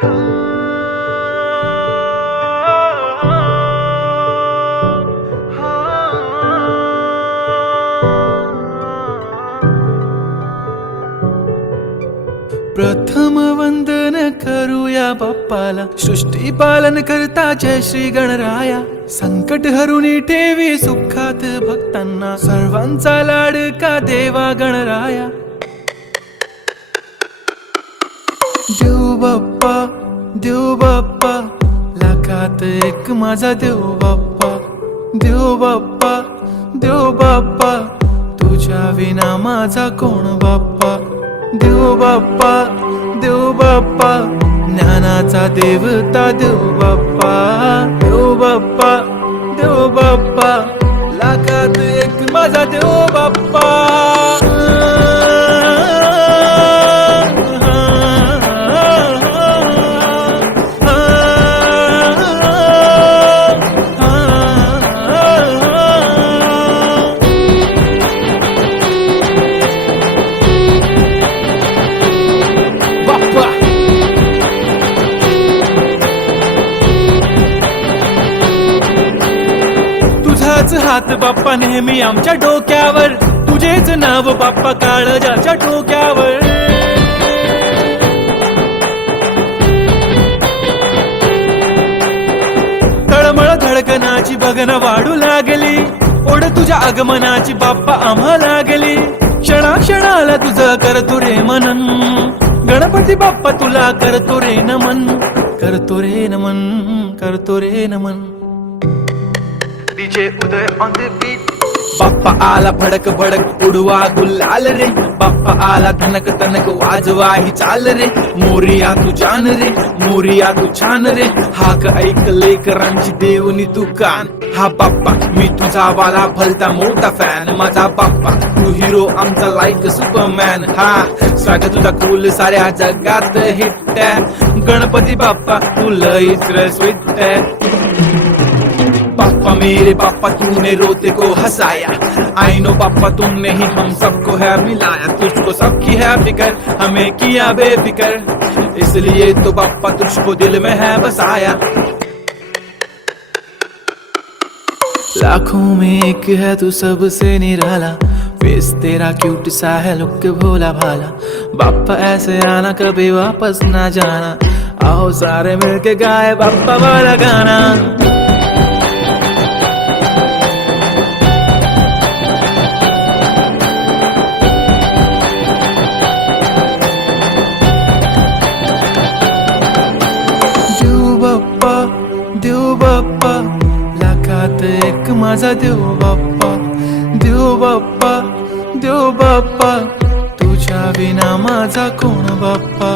प्रथम वंदन करूया बाप्पाला, सृष्टी पालन करता जय श्री गणराया. संकट हरुनी ठेवी सुखात भक्तांना, सर्वांचा लाडका देवा गणराया. देव बाप्पा, देव बाप्पा, लाखात एक माझा देव बाप्पा. देव बाप्पा, देव बाप्पा, तुझ्या विना माझा कोण बाप्पा. देव बाप्पा, देव बाप्पा, ज्ञानाचा देवता देव बाप्पा. देव बाप्पा, देव बाप्पा, लाखात एक माझा देव बाप्पा. तुझाच हात बाप्पा नेहमी आमच्या डोक्यावर, तुझेच नाव बाप्पा काळजाच्या डोक्यावर. तळमळ धडकनाची बघन वाढू लागली, ओढ तुझ्या आगमनाची बाप्पा आम्हा लागली. क्षणाक्षणाला तुझं करतो रे मनन, गणपती बाप्पा तुला करतो रे नमन. करतो रे नमन, करतो रे नमन. DJ Uday on the beat. Bappa आला भडक भडक उडवा गुलाल रे, बाप्पा आला धनक तनक वाजवा ही चाल रे. मोरिया तू जान रे, मोरिया तू छान रे, हाक ऐक लेकरांची देवनी तू कान. हा बाप्पा मी तुझा वाला भलता मोठा फॅन, माझा बाप्पा तू हिरो आमचा लाईक सुपरमॅन. हा स्वागत तुझा कूल साऱ्या जगात हिट. गणपती बाप्पा तू लईच स्वीट. पापा मेरे पापा तूने रोते को हंसाया, आई नो पापा तुमने ही हम सबको है मिलाया. तुझको सबकी है फिकर, हमें किया बेफिकर, इसलिए तो पापा तुझको दिल में है बसाया. लाखों में एक है तू सबसे निराला, फेस तेरा क्यूट सा है लुक भोला भाला. बाप्पा ऐसे आना कभी वापस ना जाना, आओ सारे मिलके गाए बाप्पा वाला गाना. देव बाप्पा, लाखात एक माझा देव बाप्पा. देव बाप्पा, देव बाप्पा, तुझ्या विना माझा कोण बाप्पा.